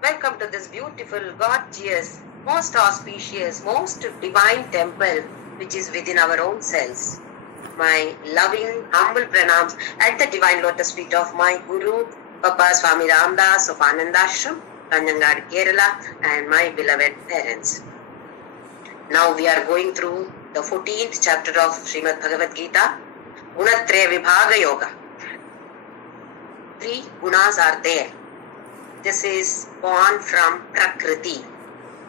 Welcome to this beautiful, gorgeous, most auspicious, most divine temple which is within our own selves. My loving, humble pranams at the divine lotus feet of my Guru, Papa Swami Ramdas of Anandashram, Kanjangad, Kerala, and my beloved parents. Now we are going through the 14th chapter of Srimad Bhagavadgita, Gunatraya Vibhaga Yoga. 3 gunas are there. This is born from Prakriti.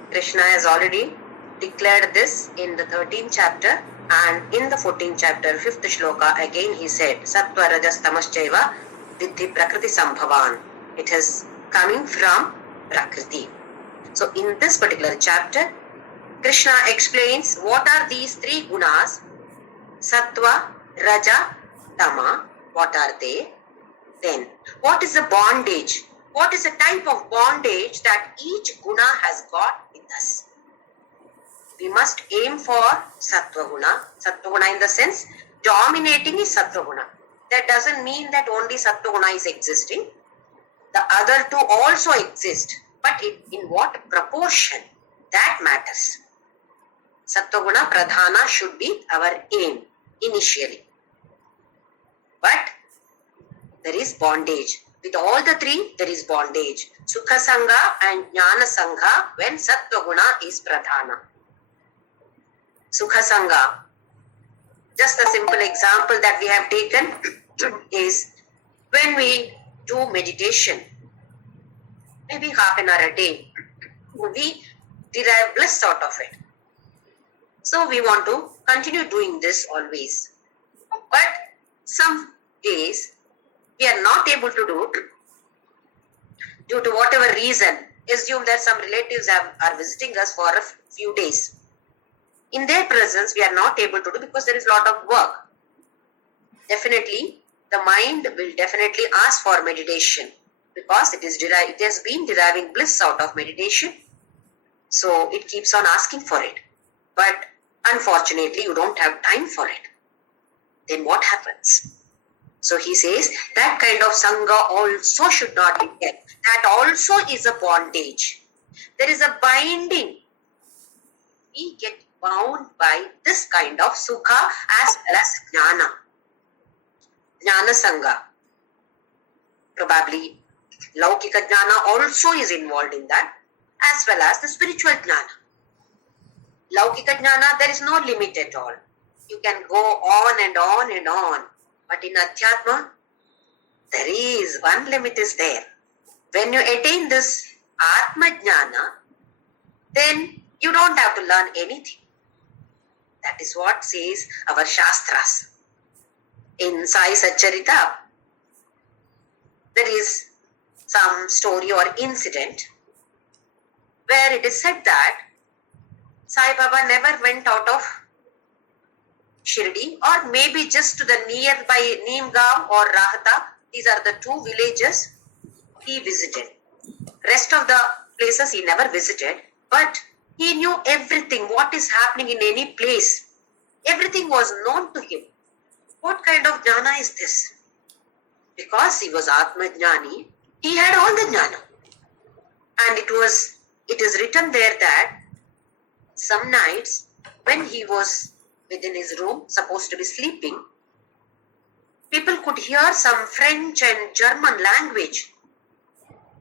Krishna has already declared this in the 13th chapter, and in the 14th chapter, 5th shloka, again he said, Sattva Rajas Tamaschaiva Vidhi Prakriti Sambhavan. It is coming from Prakriti. So in this particular chapter, Krishna explains what are these 3 gunas, Sattva, Raja, Tama, what are they? Then, what is the bondage? What is the type of bondage that each guna has got with us? We must aim for Sattva Guna. Sattva Guna in the sense, dominating is Sattva Guna. That doesn't mean that only Sattva Guna is existing. The other two also exist. But in what proportion? That matters. Sattva Guna Pradhana should be our aim initially. But there is bondage. With all the 3, there is bondage. Sukha Sangha and Jnana Sangha when Sattva Guna is Pradhana. Sukha Sangha. Just a simple example that we have taken is when we do meditation, maybe half an hour a day, we derive bliss out of it. So we want to continue doing this always. But some days, we are not able to do it due to whatever reason. Assume that some relatives are visiting us for a few days. In their presence, we are not able to do because there is a lot of work. Definitely, the mind will definitely ask for meditation because it has been deriving bliss out of meditation. So it keeps on asking for it. But unfortunately, you don't have time for it. Then what happens? So he says that kind of sangha also should not be kept. That also is a bondage. There is a binding. We get bound by this kind of sukha as well as jnana. Jnana sangha. Probably laukika jnana also is involved in that, as well as the spiritual jnana. Laukika jnana, there is no limit at all. You can go on and on and on. But in Adhyatma, there is one limit is there. When you attain this Atma Jnana, then you don't have to learn anything. That is what says our Shastras. In Sai Satcharita, there is some story or incident where it is said that Sai Baba never went out of Shirdi or maybe just to the nearby Neemgaon or Rahata. These are the 2 villages he visited. Rest of the places he never visited, but he knew everything, what is happening in any place. Everything was known to him. What kind of jnana is this? Because he was Atma Jnani, he had all the jnana. And it is written there that some nights when he was within his room, supposed to be sleeping, people could hear some French and German language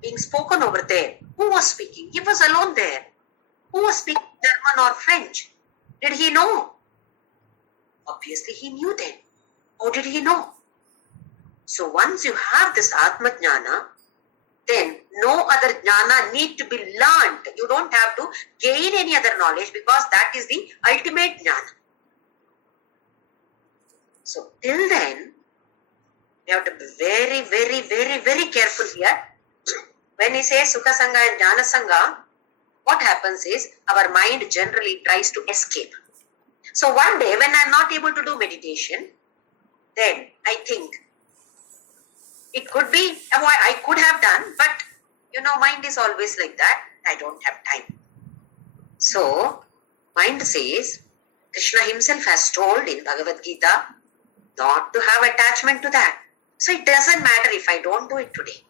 being spoken over there. Who was speaking? He was alone there. Who was speaking German or French? Did he know? Obviously he knew then. How did he know? So once you have this Atma Jnana, then no other jnana need to be learned. You don't have to gain any other knowledge because that is the ultimate jnana. So till then, we have to be very, very, very, very careful here. When he says Sukha Sangha and Jnana Sangha, what happens is our mind generally tries to escape. So one day when I am not able to do meditation, then I think it could be, I could have done, but mind is always like that. I don't have time. So mind says, Krishna himself has told in Bhagavad Gita not to have attachment to that. So it doesn't matter if I don't do it today.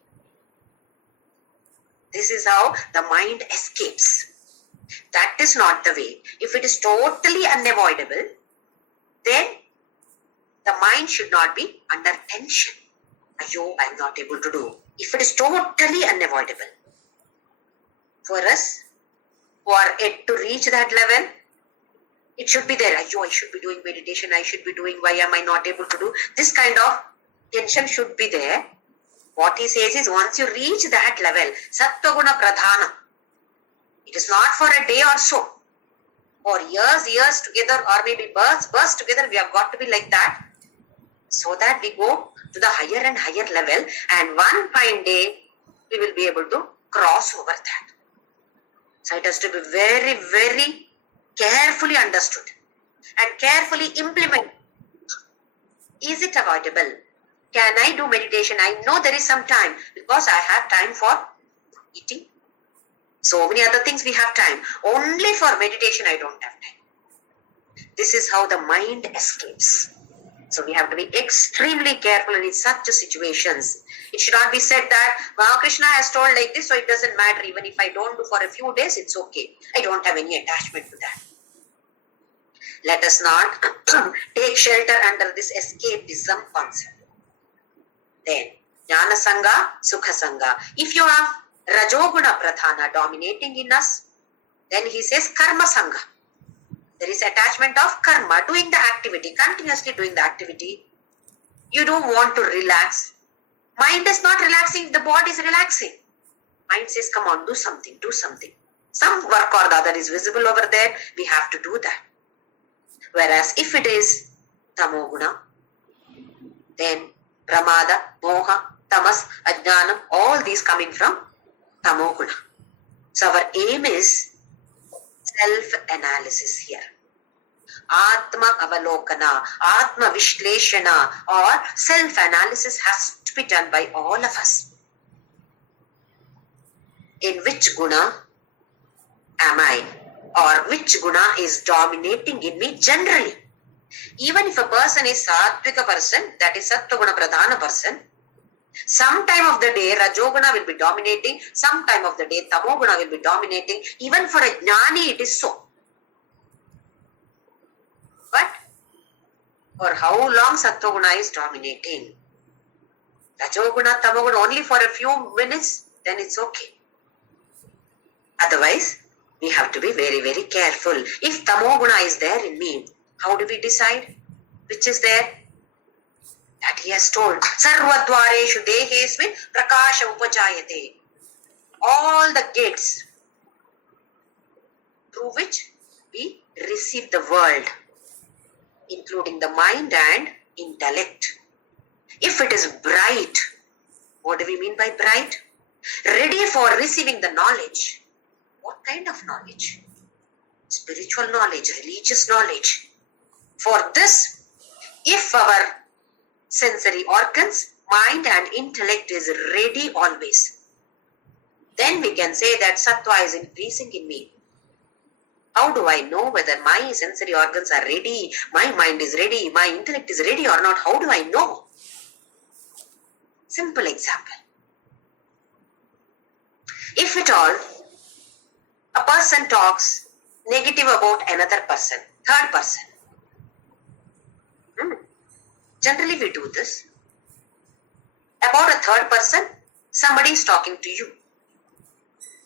This is how the mind escapes. That is not the way. If it is totally unavoidable, then the mind should not be under tension. Ayo, I am not able to do. If it is totally unavoidable, for us who are yet to reach that level, it should be there. Ayo, I should be doing meditation. I should be doing. Why am I not able to do? This kind of tension should be there. What he says is, once you reach that level, Sattva Guna Pradhana, it is not for a day or so. For years together, or maybe births together, we have got to be like that, so that we go to the higher and higher level, and one fine day we will be able to cross over that. So it has to be very, very carefully understood and carefully implemented. Is it avoidable? Can I do meditation? I know there is some time, because I have time for eating. So many other things we have time. Only for meditation I don't have time. This is how the mind escapes. So we have to be extremely careful in such situations. It should not be said that Krishna has told like this, so it doesn't matter. Even if I don't do for a few days, it's okay. I don't have any attachment to that. Let us not take shelter under this escapism concept. Then, Jnana Sangha, Sukha Sangha. If you have Rajoguna Pradhana dominating in us, then he says Karma Sangha. There is attachment of karma, doing the activity, continuously doing the activity. You don't want to relax. Mind is not relaxing, the body is relaxing. Mind says, come on, do something, do something. Some work or the other is visible over there, we have to do that. Whereas if it is Tamoguna, then Pramada, Moha, Tamas, Ajnanam, all these coming from Tamoguna. So our aim is self-analysis here. Atma Avalokana, Atma Vishleshana, or self-analysis has to be done by all of us. In which guna am I? Or which guna is dominating in me generally? Even if a person is Sattvika person, that is Sattva Guna Pradhana person, some time of the day Rajoguna will be dominating, some time of the day Tamoguna will be dominating. Even for a Jnani it is so. But for how long Sattva Guna is dominating? Rajoguna, Tamoguna only for a few minutes, then it's okay. Otherwise, we have to be very, very careful. If Tamoguna is there in me, how do we decide which is there? That he has told. Sarvadvareshu dehesmin prakasha upajayate. All the gates through which we receive the world, including the mind and intellect. If it is bright, what do we mean by bright? Ready for receiving the knowledge. What kind of knowledge? Spiritual knowledge, religious knowledge. For this, if our sensory organs, mind and intellect is ready always, then we can say that Sattva is increasing in me. How do I know whether my sensory organs are ready, my mind is ready, my intellect is ready or not? How do I know? Simple example. If at all, a person talks negative about another person, third person. Generally we do this. About a third person, somebody is talking to you.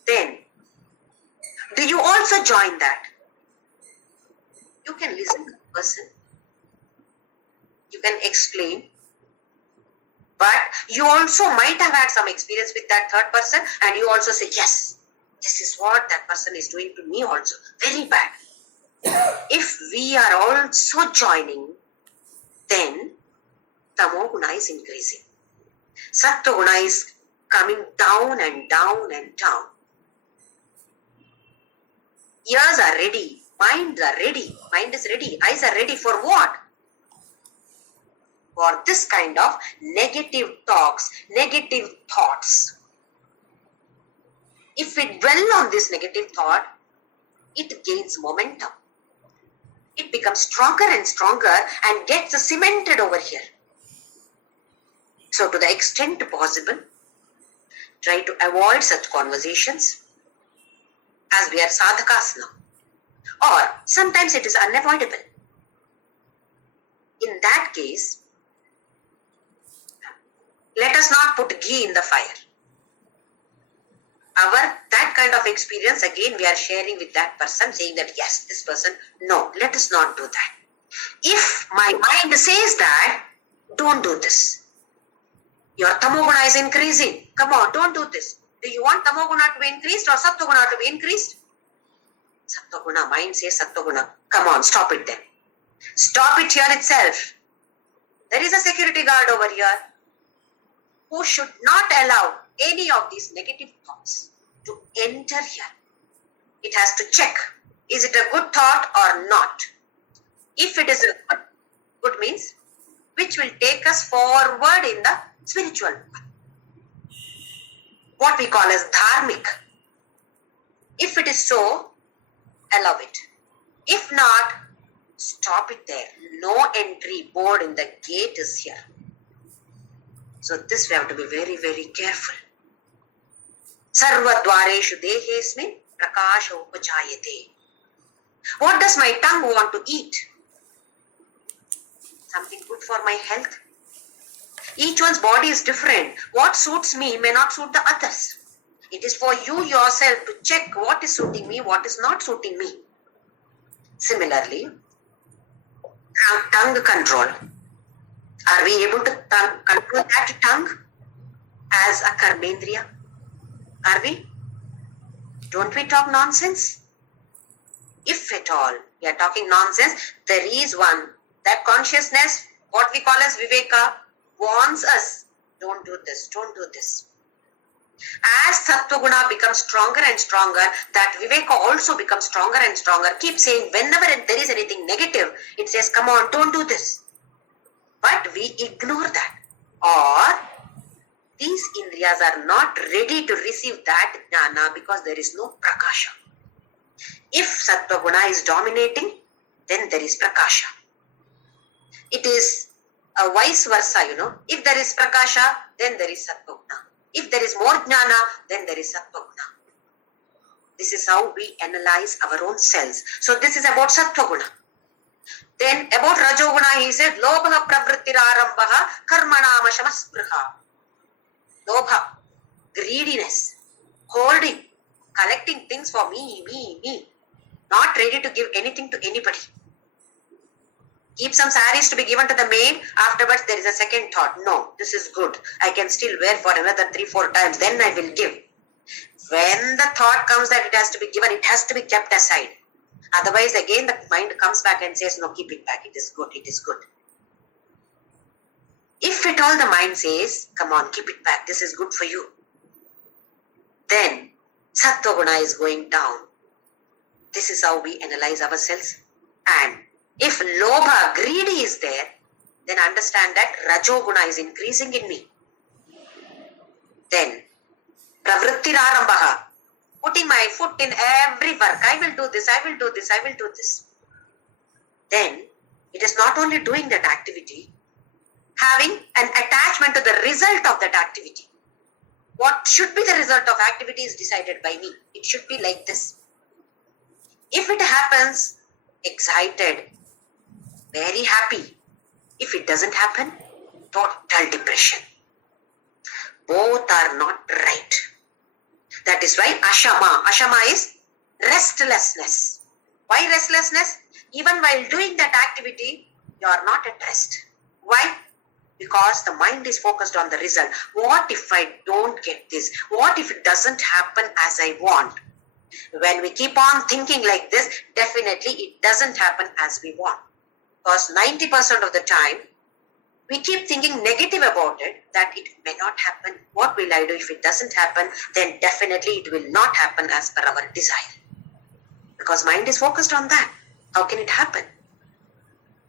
Then, do you also join that? You can listen to the person. You can explain. But you also might have had some experience with that third person and you also say, yes, this is what that person is doing to me also. Very bad. If we are also joining, then Tamoguna is increasing. Sattva-guna is coming down and down and down. Ears are ready, mind are ready, mind is ready, eyes are ready for what? For this kind of negative talks, negative thoughts. If we dwell on this negative thought, it gains momentum. It becomes stronger and stronger and gets cemented over here. So to the extent possible, try to avoid such conversations as we are sadhakas now. Or sometimes it is unavoidable. In that case, let us not put ghee in the fire. That kind of experience, again, we are sharing with that person, saying that yes, this person, no, let us not do that. If my mind says that, don't do this. Your tamoguna is increasing. Come on, don't do this. Do you want tamoguna to be increased or sattoguna to be increased? Sattoguna, mind says sattoguna. Come on, stop it then. Stop it here itself. There is a security guard over here who should not allow any of these negative thoughts to enter here. It has to check, is it a good thought or not? If it is a good means, which will take us forward in the spiritual world, what we call as dharmic. If it is so, allow it. If not, stop it there. No entry board in the gate is here. So this we have to be very, very careful. Sarva dvareshu dehesmin prakasha upajayate. What does my tongue want to eat? Something good for my health. Each one's body is different. What suits me may not suit the others. It is for you yourself to check what is suiting me, what is not suiting me. Similarly, tongue control. Are we able to control that tongue as a karmendriya? Are we? Don't we talk nonsense? If at all we are talking nonsense, there is one, that consciousness, what we call as viveka, warns us, don't do this, don't do this. As Sattva-guna becomes stronger and stronger, that viveka also becomes stronger and stronger. Keep saying, whenever there is anything negative, it says, come on, don't do this. But we ignore that. Or these indriyas are not ready to receive that jnana because there is no prakasha. If Sattva-guna is dominating, then there is prakasha. It is a vice versa, If there is prakasha, then there is Sattva-guna. If there is more jnana, then there is Sattva-guna. This is how we analyze our own selves. So this is about Sattva-guna. Then about Rajoguna, he said, Lobha pravrittirarambha karmanama shamaspriha. Lobha, greediness, holding, collecting things for me. Not ready to give anything to anybody. Keep some saris to be given to the maid. Afterwards, there is a second thought. No, this is good. I can still wear for another 3-4 times. Then I will give. When the thought comes that it has to be given, it has to be kept aside. Otherwise, again, the mind comes back and says, no, keep it back. It is good. It is good. If at all the mind says, come on, keep it back. This is good for you. Then, Sattva-guna is going down. This is how we analyze ourselves. And if lobha, greedy is there, then understand that Rajoguna is increasing in me. Then, pravrittirarambha, putting my foot in every work. I will do this, I will do this, I will do this. Then, it is not only doing that activity, having an attachment to the result of that activity. What should be the result of activity is decided by me. It should be like this. If it happens, excited, very happy. If it doesn't happen, total depression. Both are not right. That is why ashama. Ashama is restlessness. Why restlessness? Even while doing that activity, you are not at rest. Why? Because the mind is focused on the result. What if I don't get this? What if it doesn't happen as I want? When we keep on thinking like this, definitely it doesn't happen as we want. Because 90% of the time, we keep thinking negative about it, that it may not happen. What will I do if it doesn't happen? Then definitely it will not happen as per our desire. Because mind is focused on that. How can it happen?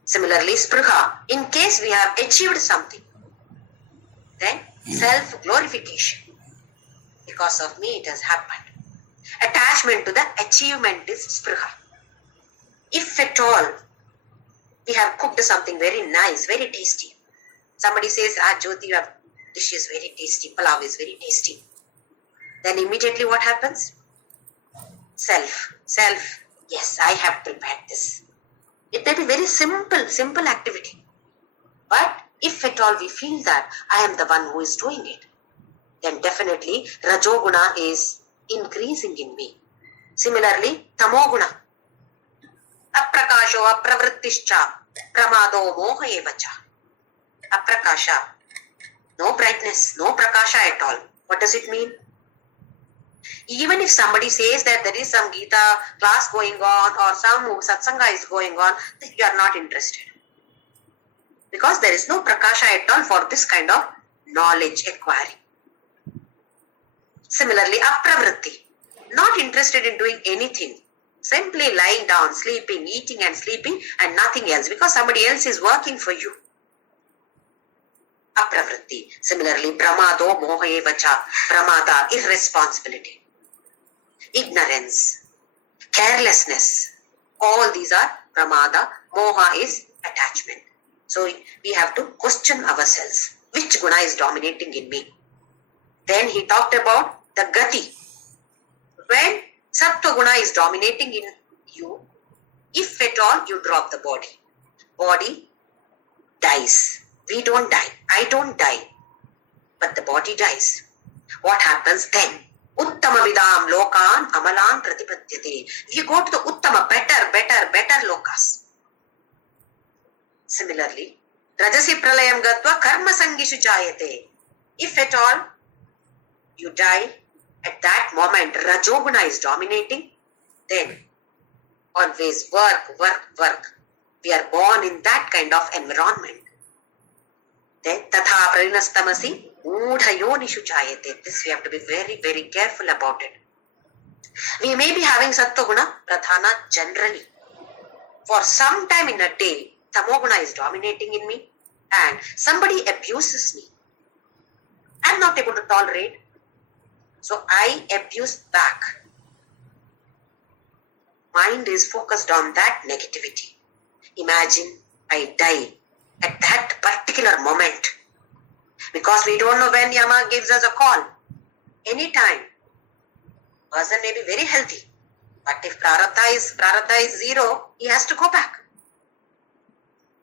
Similarly, spriha, in case we have achieved something, then self-glorification. Because of me it has happened. Attachment to the achievement is spriha. If at all we have cooked something very nice, very tasty. Somebody says, JYOTHI, your dish is very tasty, palav is very tasty. then immediately what happens? Self. Yes, I have prepared this. It may be very simple activity. But if at all we feel that I am the one who is doing it, then definitely Rajoguna is increasing in me. Similarly, Tamoguna. Aprakasho apravrittischa pramado moha evacha. Aprakasha. No brightness, no prakasha at all. What does it mean? Even if somebody says that there is some Gita class going on or some satsanga is going on, you are not interested. Because there is no prakasha at all for this kind of knowledge acquiring. Similarly, apravritti. Not interested in doing anything. Simply lying down, sleeping, eating and sleeping and nothing else because somebody else is working for you. Apravritti. Similarly, pramado moha evacha. Pramada, irresponsibility. Ignorance. Carelessness. All these are pramada. Moha is attachment. So we have to question ourselves. Which guna is dominating in me? Then he talked about the gati. When sattva guna is dominating in you, if at all you drop the body, body dies. We don't die. I don't die. But the body dies. What happens then? Uttama vidam lokan amalan pratipadyate. We go to the uttama, better lokas. Similarly, rajasi pralayam gatva karma sangishu jayate. If at all you die, at that moment Rajoguna is dominating, then always work. We are born in that kind of environment. Then tatha prarinastamasi mudha yonishu chayate. This we have to be very careful about it. We may be having sattva-guna pradhana generally. For some time in a day, tamoguna is dominating in me and somebody abuses me. I am not able to tolerate. So I abuse back. Mind is focused on that negativity. Imagine I die at that particular moment. Because we don't know when Yama gives us a call. Anytime. Person may be very healthy. But if Prarabdha is zero, he has to go back.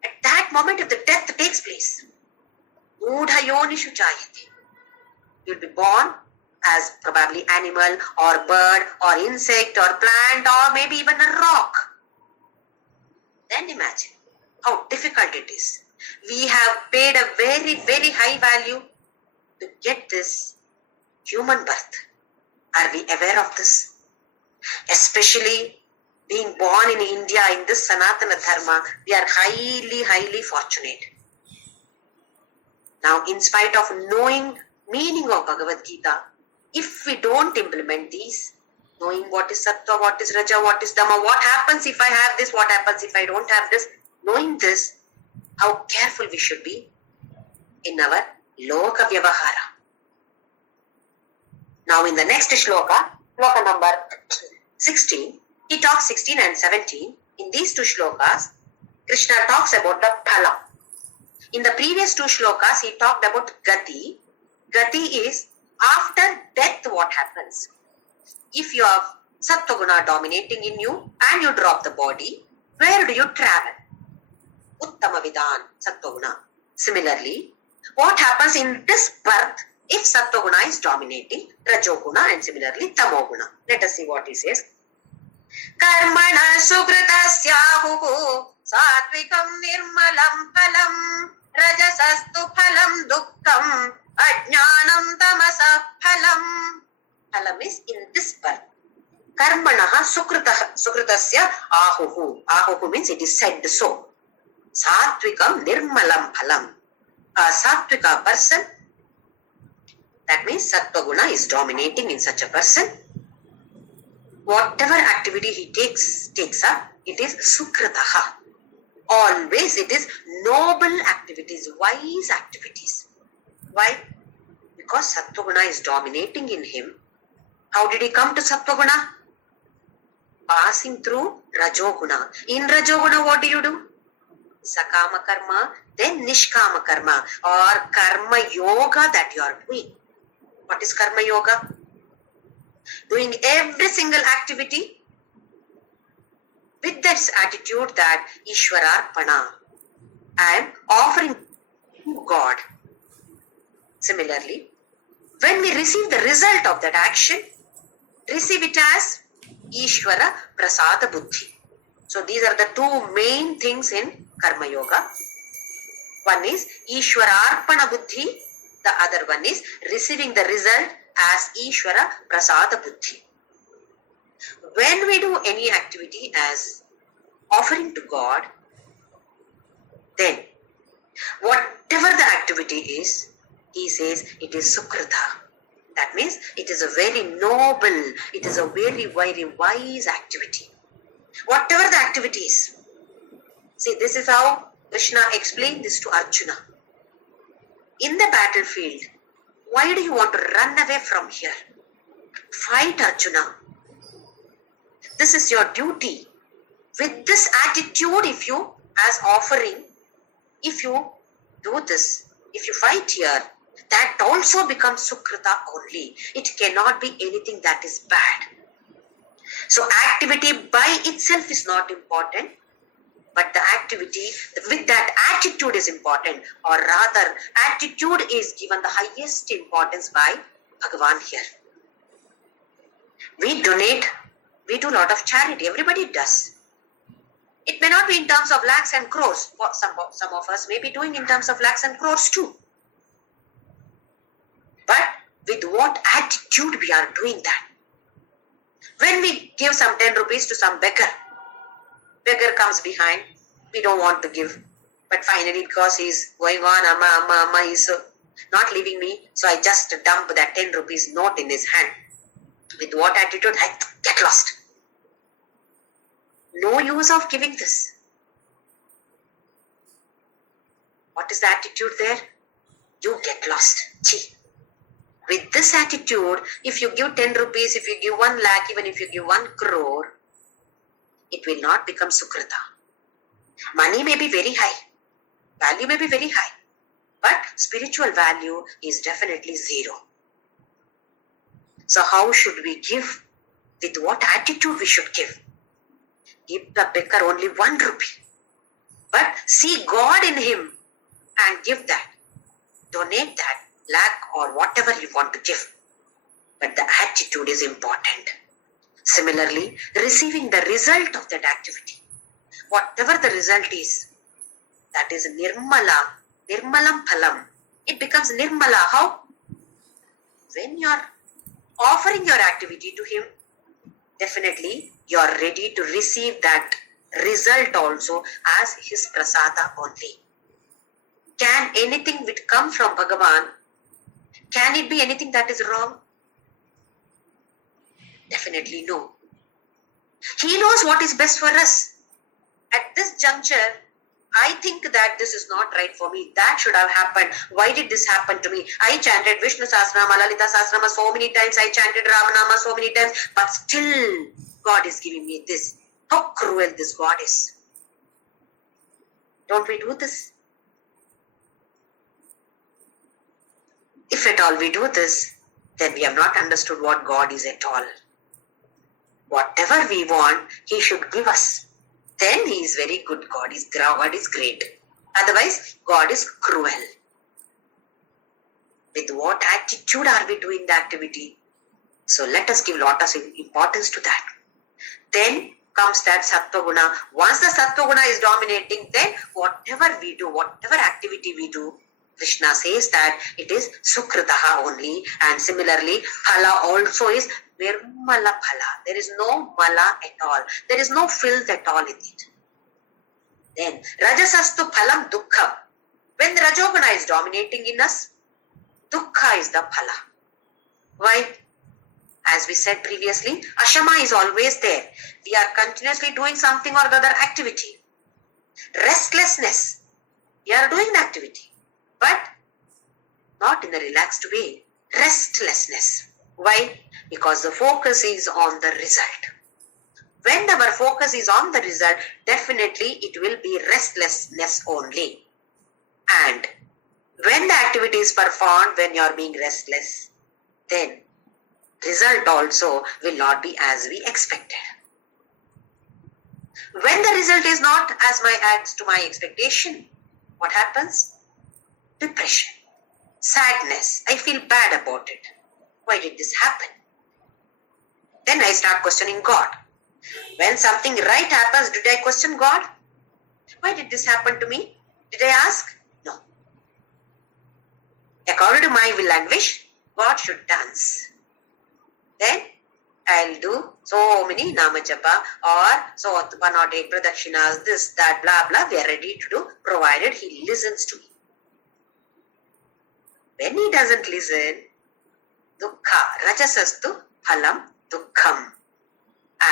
At that moment, if the death takes place, Mudha yonishu chayate. You'll be born as probably animal or bird or insect or plant or maybe even a rock. Then imagine how difficult it is. We have paid a very high value to get this human birth. Are we aware of this? Especially being born in India in this Sanatana Dharma, we are highly fortunate. Now, in spite of knowing meaning of Bhagavadgita, if we don't implement these, knowing what is Sattva, what is Raja, what is Dhamma, what happens if I have this, what happens if I don't have this, knowing this, how careful we should be in our Loka Vyavahara. Now in the next shloka, shloka number 16, he talks 16 and 17. In these two shlokas, Krishna talks about the phala. In the previous two shlokas, he talked about gati. Gati is after death what happens. If you have sattva-guna dominating in you and you drop the body, where do you travel? Uttama vidhan, sattva-guna. Similarly, what happens in this birth if sattva-guna is dominating rajoguna and similarly tamoguna? Let us see what he says. Karmana sukritasyahu satvikam nirmalam phalam rajasastu phalam dukkam ajnanam tamasa phalam. Phalam is in this birth. Karmanaha sukritasya ahuhu. Ahuhu means it is said so. Satvikam nirmalam phalam. A sattvika person, that means sattva guna is dominating in such a person. Whatever activity he takes up, it is sukritaha. Always it is noble activities, wise activities. Why? Because sattva guna is dominating in him. How did he come to sattva guna? Passing through rajoguna. In rajoguna, what do? Sakama karma, then nishkama karma or karma yoga that you are doing. What is karma yoga? Doing every single activity with this attitude that Ishwararpana, I am offering to God. Similarly, when we receive the result of that action, receive it as Ishvara Prasada Buddhi. So these are the two main things in Karma Yoga. One is Ishwararpana Buddhi, the other one is receiving the result as Ishvara Prasada Buddhi. When we do any activity as offering to God, then whatever the activity is, he says it is Sukrita. That means it is a very noble, it is a very, very wise activity. Whatever the activity is. See, this is how Krishna explained this to Arjuna. In the battlefield, why do you want to run away from here? Fight, Arjuna. This is your duty. With this attitude, if you, as offering, if you do this, if you fight here, that also becomes Sukrita only. It cannot be anything that is bad. So activity by itself is not important, but the activity with that attitude is important, or rather attitude is given the highest importance by Bhagavan here. We donate, we do a lot of charity, everybody does. It may not be in terms of lakhs and crores. Some of us may be doing in terms of lakhs and crores too. But with what attitude we are doing that? When we give some 10 rupees to some beggar comes behind, we don't want to give. But finally, because he's going on, Amma, he's not leaving me, so I just dump that 10 rupees note in his hand. With what attitude? I get lost. No use of giving this. What is the attitude there? You get lost. Gee. With this attitude, if you give 10 rupees, if you give 1 lakh, even if you give 1 crore, it will not become Sukrita. Money may be very high, value may be very high, but spiritual value is definitely zero. So how should we give? With what attitude we should give? Give the beggar only 1 rupee, but see God in him and give that. Donate that lakh or whatever you want to give. But the attitude is important. Similarly, receiving the result of that activity, whatever the result is, that is nirmalam phalam. It becomes nirmala. How? When you are offering your activity to him, definitely you are ready to receive that result also as his prasada only. Can anything which come from Bhagavan, can it be anything that is wrong? Definitely no. He knows what is best for us. At this juncture, I think that this is not right for me. That should have happened. Why did this happen to me? I chanted Vishnu Sahasranama, Lalita Sahasranama so many times. I chanted Ramanama so many times. But still, God is giving me this. How cruel this God is. Don't we do this? If at all we do this, then we have not understood what God is at all. Whatever we want, He should give us. Then He is very good. God is great. Otherwise, God is cruel. With what attitude are we doing the activity? So let us give lot of importance to that. Then comes that Sattva Guna. Once the Sattva Guna is dominating, then whatever we do, whatever activity we do, Krishna says that it is Sukritaha only, and similarly, Phala also is Nirmala Phala. There is no Mala at all. There is no filth at all in it. Then, Rajasastu Phalam Dukkha. When the Rajoguna is dominating in us, Dukkha is the Phala. Why? As we said previously, Ashama is always there. We are continuously doing something or the other activity. Restlessness. We are doing the activity, but not in a relaxed way. Restlessness. Why? Because the focus is on the result. When our focus is on the result, definitely it will be restlessness only. And when the activity is performed, when you are being restless, then result also will not be as we expected. When the result is not as to my expectation, what happens? Depression, sadness. I feel bad about it. Why did this happen? Then I start questioning God. When something right happens, did I question God? Why did this happen to me? Did I ask? No. According to my will and wish, God should dance. Then I'll do so many nama japa or so 108 pradakshinas, this, that, blah, blah. We are ready to do, provided he listens to me. When he doesn't listen, dukkha, rajasastu phalam dukkham.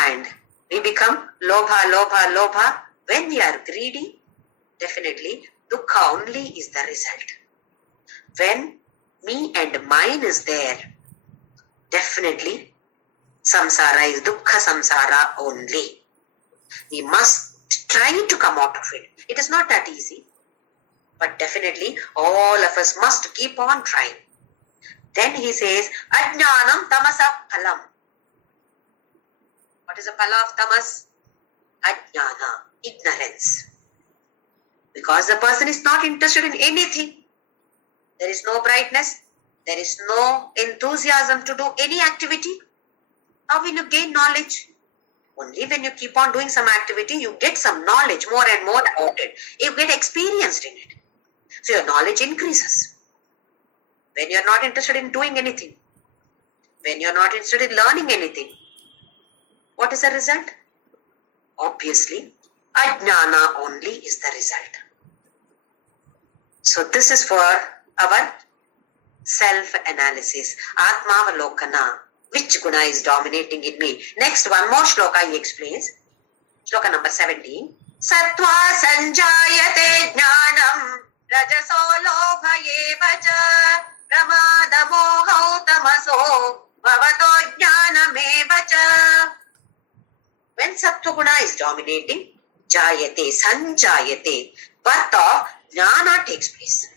And we become lobha. When we are greedy, definitely dukkha only is the result. When me and mine is there, definitely samsara is dukkha samsara only. We must try to come out of it. It is not that easy. But definitely all of us must keep on trying. Then he says, Ajnanam tamasa phalam. What is the phala of tamas? Ajnana, ignorance. Because the person is not interested in anything. There is no brightness. There is no enthusiasm to do any activity. How will you gain knowledge? Only when you keep on doing some activity, you get some knowledge more and more about it. You get experienced in it. So your knowledge increases. When you are not interested in doing anything, when you are not interested in learning anything, what is the result? Obviously, ajnana only is the result. So this is for our self-analysis. Atmavalokana. Which guna is dominating in me? Next, one more shloka he explains. Shloka number 17. Sattva sanjayate jnanam rajaso lobhaye vacha pramada moho tamaso bhavato jnaname vacha. When sattva guna is dominating, jayate, sanjayate, birth of jnana takes place.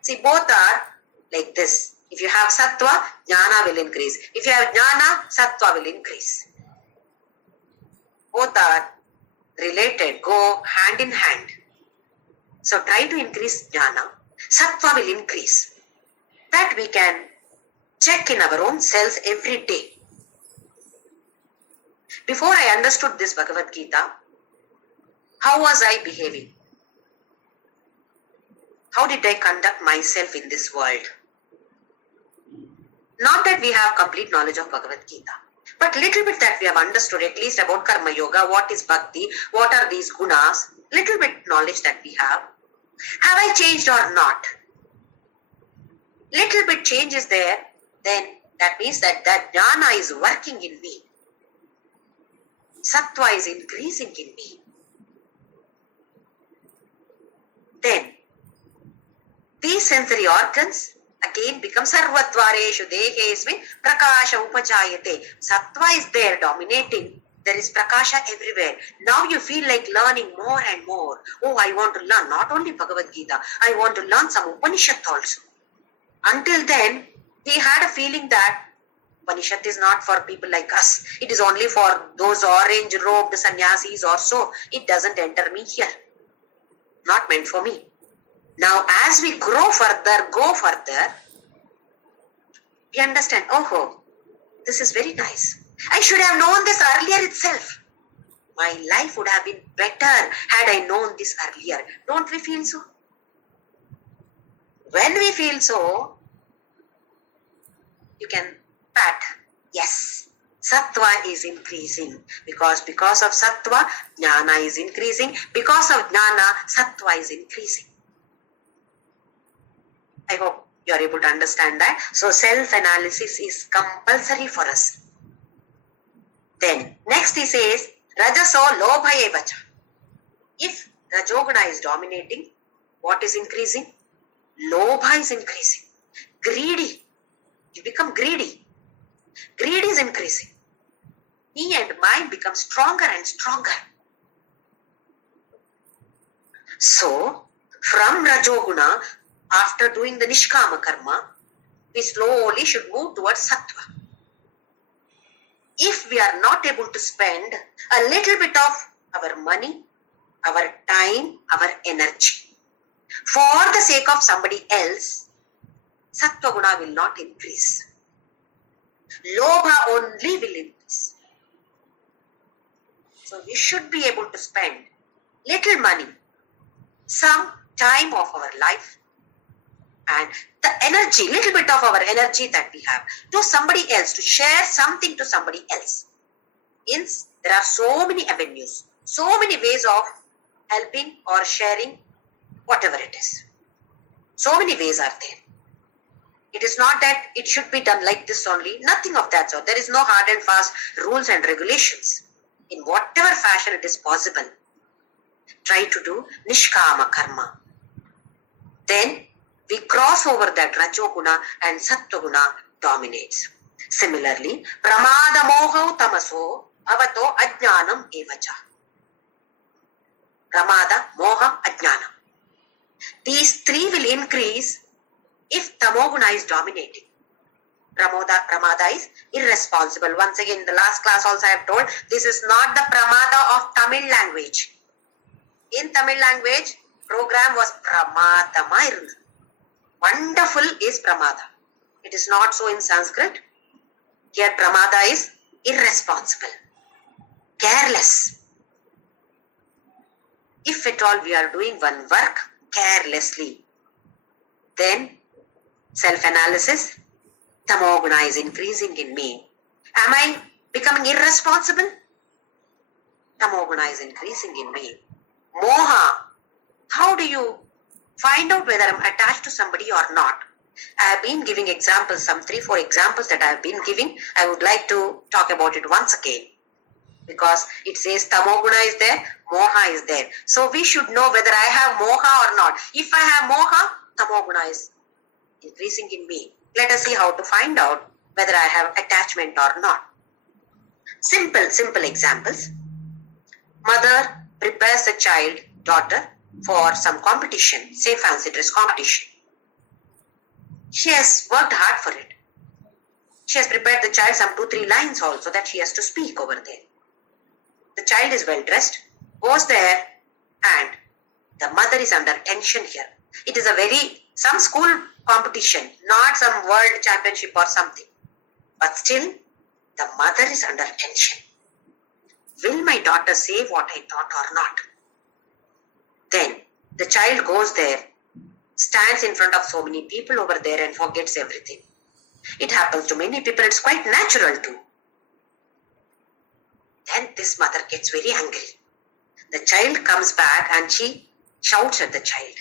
See, both are like this. If you have sattva, jnana will increase. If you have jnana, sattva will increase. Both are related, go hand in hand. So try to increase jnana. Sattva will increase. That we can check in our own selves every day. Before I understood this Bhagavadgita, how was I behaving? How did I conduct myself in this world? Not that we have complete knowledge of Bhagavad Gita, but little bit that we have understood at least about Karma Yoga, what is Bhakti, what are these gunas, little bit knowledge that we have. Have I changed or not? Little bit change is there, then that means that jnana is working in me. Sattva is increasing in me. Then, these sensory organs again become sarvatvareshu dehesmin prakasha upajayate. Sattva is there dominating. There is prakasha everywhere. Now you feel like learning more and more. Oh, I want to learn not only Bhagavad Gita. I want to learn some Upanishad also. Until then, we had a feeling that Upanishad is not for people like us. It is only for those orange-robed sannyasis or so. It doesn't enter me here. Not meant for me. Now, as we grow further, go further, we understand, oh, this is very nice. I should have known this earlier itself. My life would have been better had I known this earlier. Don't we feel so? When we feel so, you can pat, yes, sattva is increasing. Because of sattva, jnana is increasing. Because of jnana, sattva is increasing. I hope you are able to understand that. So self-analysis is compulsory for us. Then next he says, Rajaso lobhaye vacha. If Rajoguna is dominating, what is increasing? Lobha is increasing. Greedy. You become greedy. Greed is increasing. Me and mine become stronger and stronger. So, from Rajoguna, after doing the Nishkama karma, we slowly should move towards Sattva. if we are not able to spend a little bit of our money, our time, our energy for the sake of somebody else, Sattva Guna will not increase. Lobha only will increase. So we should be able to spend little money, some time of our life, and the energy, little bit of our energy that we have to somebody else, to share something to somebody else. There are so many avenues, so many ways of helping or sharing whatever it is. So many ways are there. It is not that it should be done like this only, nothing of that sort. There is no hard and fast rules and regulations. In whatever fashion it is possible, try to do nishkama karma. Then we cross over that Rajoguna and Sattva-guna dominates. Similarly, pramada moha tamaso avato ajnanam evacha. Pramada, moha, ajnana. These three will increase if tamoguna is dominating. Pramada is irresponsible. Once again, in the last class also I have told, this is not the pramada of Tamil language. In Tamil language, program was pramadama. Wonderful is pramada. It is not so in Sanskrit. Here pramada is irresponsible, careless. If at all we are doing one work carelessly, then self-analysis, tamoguna is increasing in me. Am I becoming irresponsible? Tamoguna is increasing in me. Moha, how do you find out whether I'm attached to somebody or not? I have been giving examples, some 3-4 examples that I have been giving. I would like to talk about it once again, because it says tamoguna is there, moha is there. So we should know whether I have moha or not. If I have moha, tamoguna is increasing in me. Let us see how to find out whether I have attachment or not. Simple examples. Mother prepares a child, daughter, for some competition, say fancy dress competition. She has worked hard for it. She has prepared the child some 2-3 lines also that she has to speak over there. The child is well dressed, goes there, and the mother is under tension here. It is some school competition, not some world championship or something. But still, the mother is under tension. Will my daughter say what I thought or not? Then the child goes there, stands in front of so many people over there and forgets everything. It happens to many people. It's quite natural too. Then this mother gets very angry. The child comes back and she shouts at the child.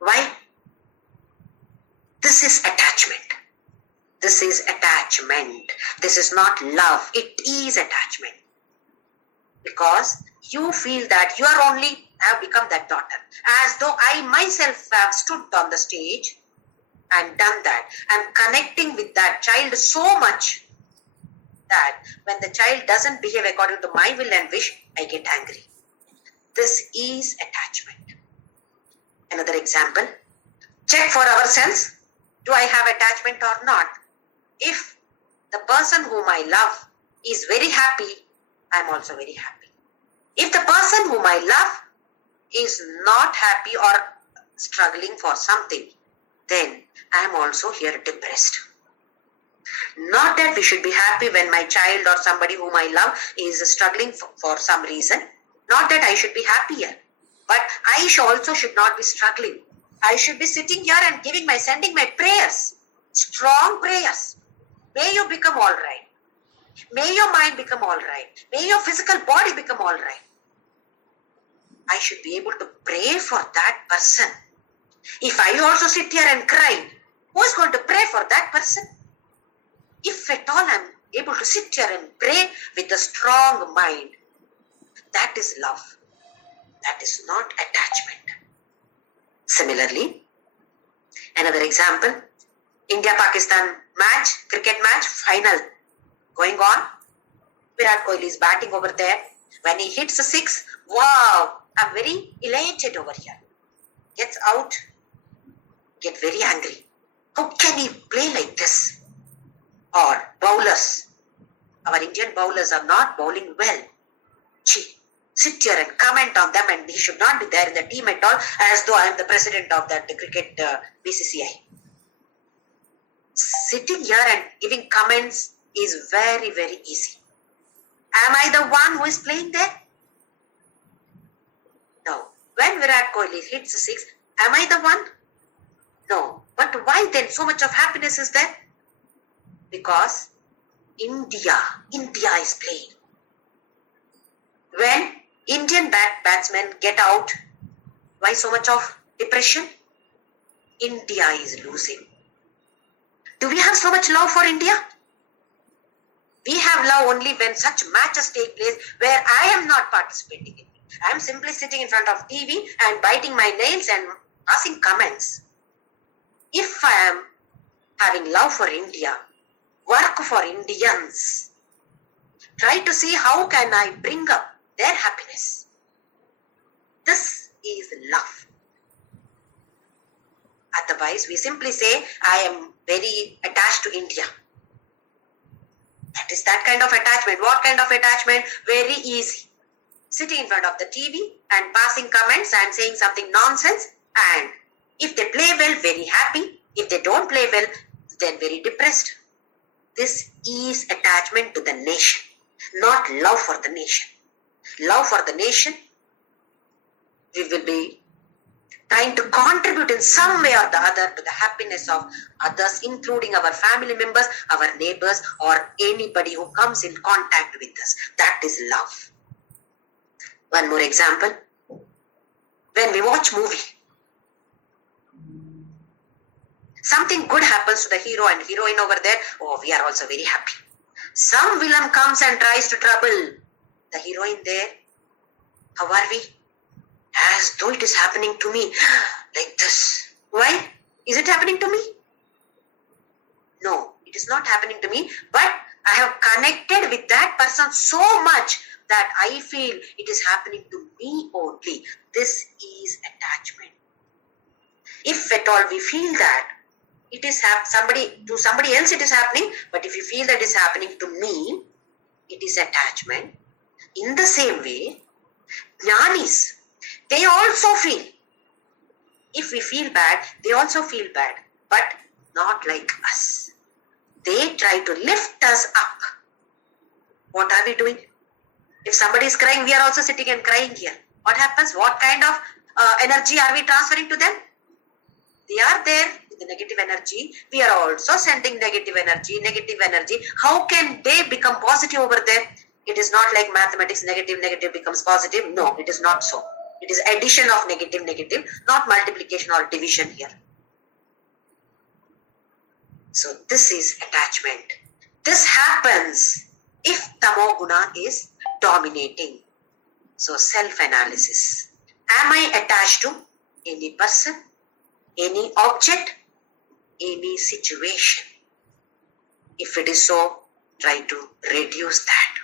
Why? This is attachment. This is attachment. This is not love. It is attachment. Because you feel that you are only have become that daughter. As though I myself have stood on the stage and done that. I'm connecting with that child so much that when the child doesn't behave according to my will and wish, I get angry. This is attachment. Another example. Check for ourselves. Do I have attachment or not? If the person whom I love is very happy, I'm also very happy. If the person whom I love is not happy or struggling for something, then I am also here depressed. Not that we should be happy when my child or somebody whom I love is struggling for some reason. Not that I should be happier. But I also should not be struggling. I should be sitting here and sending my prayers. Strong prayers. May you become all right. May your mind become all right. May your physical body become all right. I should be able to pray for that person. If I also sit here and cry, who is going to pray for that person? If at all I am able to sit here and pray with a strong mind, that is love. That is not attachment. Similarly, another example, India-Pakistan match, cricket match, final going on. Virat Kohli is batting over there. When he hits a 6, wow, I'm very elated over here. Gets out, get very angry. How can he play like this? Or bowlers. our Indian bowlers are not bowling well. Sit here and comment on them, and he should not be there in the team at all, as though I am the president of that cricket BCCI. Sitting here and giving comments is very, very easy. Am I the one who is playing there? No. When Virat Kohli hits a six, am I the one? No. But why then so much of happiness is there? Because India is playing. When Indian batsmen get out, why so much of depression? India is losing. Do we have so much love for India? We have love only when such matches take place where I am not participating in it. I am simply sitting in front of TV and biting my nails and passing comments. If I am having love for India, work for Indians, try to see how can I bring up their happiness. This is love. Otherwise, we simply say, I am very attached to India. That is that kind of attachment. What kind of attachment? Very easy. Sitting in front of the TV and passing comments and saying something nonsense, and if they play well, very happy. If they don't play well, then very depressed. This is attachment to the nation, not love for the nation. Love for the nation, we will be trying to contribute in some way or the other to the happiness of others, including our family members, our neighbors, or anybody who comes in contact with us. That is love. One more example. When we watch movie, something good happens to the hero and heroine over there, oh, we are also very happy. Some villain comes and tries to trouble the heroine there. How are we? As though it is happening to me, like this. Why? Is it happening to me? No, it is not happening to me, but I have connected with that person so much that I feel it is happening to me only. This is attachment. If at all we feel that it is to somebody else it is happening, but if you feel that it is happening to me, it is attachment. In the same way, jnanis, they also feel. If we feel bad, they also feel bad, but not like us. They try to lift us up. What are we doing? If somebody is crying, we are also sitting and crying here. What happens? What kind of energy are we transferring to them? They are there with the negative energy. We are also sending negative energy. How can they become positive over there? It is not like mathematics, negative becomes positive. No, it is not so. It is addition of negative, not multiplication or division here. So this is attachment. This happens if tamoguna is dominating. So self-analysis. Am I attached to any person, any object, any situation? If it is so, try to reduce that.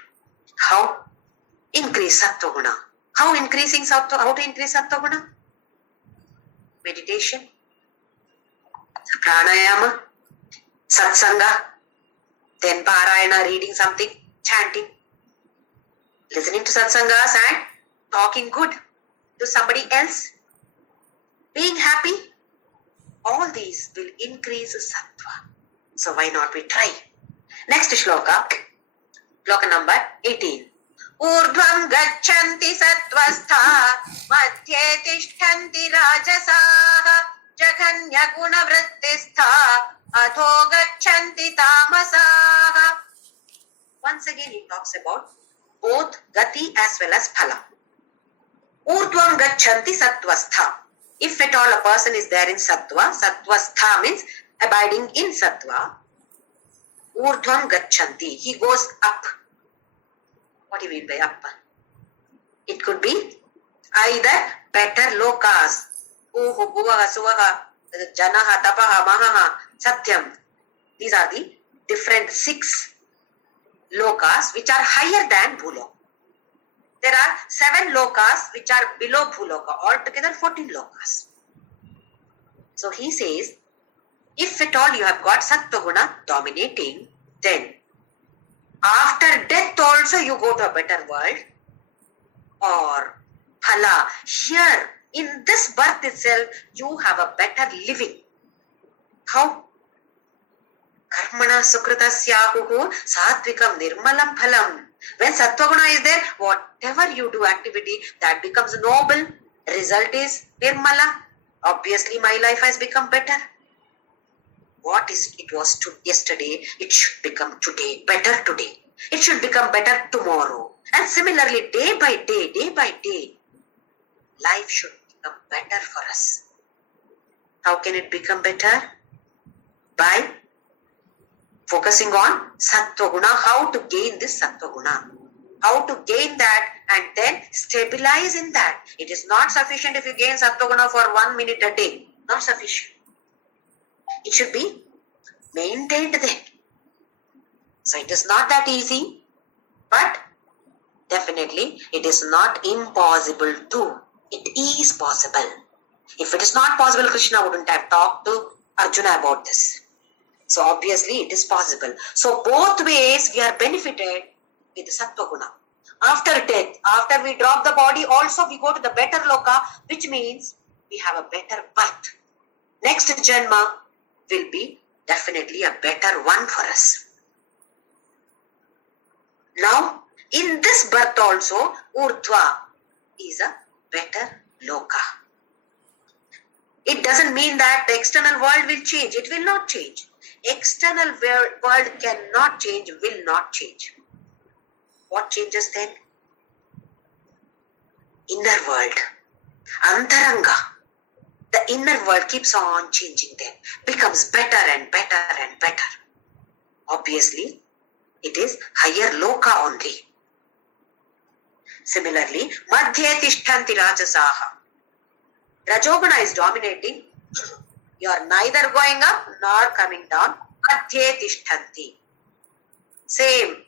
How? Increase sattva guna. How to increase sattva guna? Meditation, pranayama, satsanga, then parayana, reading something, chanting, listening to satsangas and talking good to somebody else, being happy. All these will increase sattva. So why not we try? Next shloka number 18. Urdhvam gachanti sattvastha madhye tishtanti rajasaha jaghanya guna vrittistha adho gachanti tamasaha. Once again he talks about both gati as well as phala. Urdhvam gachanti sattvastha. If at all a person is there in sattva, sattvastha means abiding in sattva. Urdhvam gachanti, he goes up. What do you mean by up? It could be either better lokas, uhu, bhuvaha, suvaha, janaha, tapaha, mahaha, satyam. These are the different 6 lokas which are higher than bhuloka. There are 7 lokas which are below bhuloka, altogether 14 lokas. So he says, if at all you have got sattva guna dominating, then After death also you go to a better world, or phala, here in this birth itself you have a better living. How? Karmana sukritasyahuhu satvikam nirmalam phalam. When sattva-guna is there, whatever you do activity, that becomes noble. Result is nirmala. Obviously my life has become better. What is it was yesterday, it should become today, better today. It should become better tomorrow. And similarly, day by day, life should become better for us. How can it become better? By focusing on Sattva Guna, how to gain this Sattva Guna. How to gain that and then stabilize in that. It is not sufficient if you gain Sattva Guna for 1 minute a day. Not sufficient. It should be maintained there. So it is not that easy, but definitely it is not impossible too. It is possible. If it is not possible, Krishna wouldn't have talked to Arjuna about this. So obviously it is possible. So both ways we are benefited with Sattva Guna. After death, after we drop the body, also we go to the better loka, which means we have a better birth. Next Janma will be definitely a better one for us. Now, in this birth also, Urdhva is a better loka. It doesn't mean that the external world will change. It will not change. External world cannot change, will not change. What changes then? Inner world. Antaranga. The inner world keeps on changing then. Becomes better and better and better. Obviously, it is higher loka only. Similarly, madhye tishtanti rajasaha. Rajoguna is dominating. You are neither going up nor coming down. Madhye tishtanti. Same.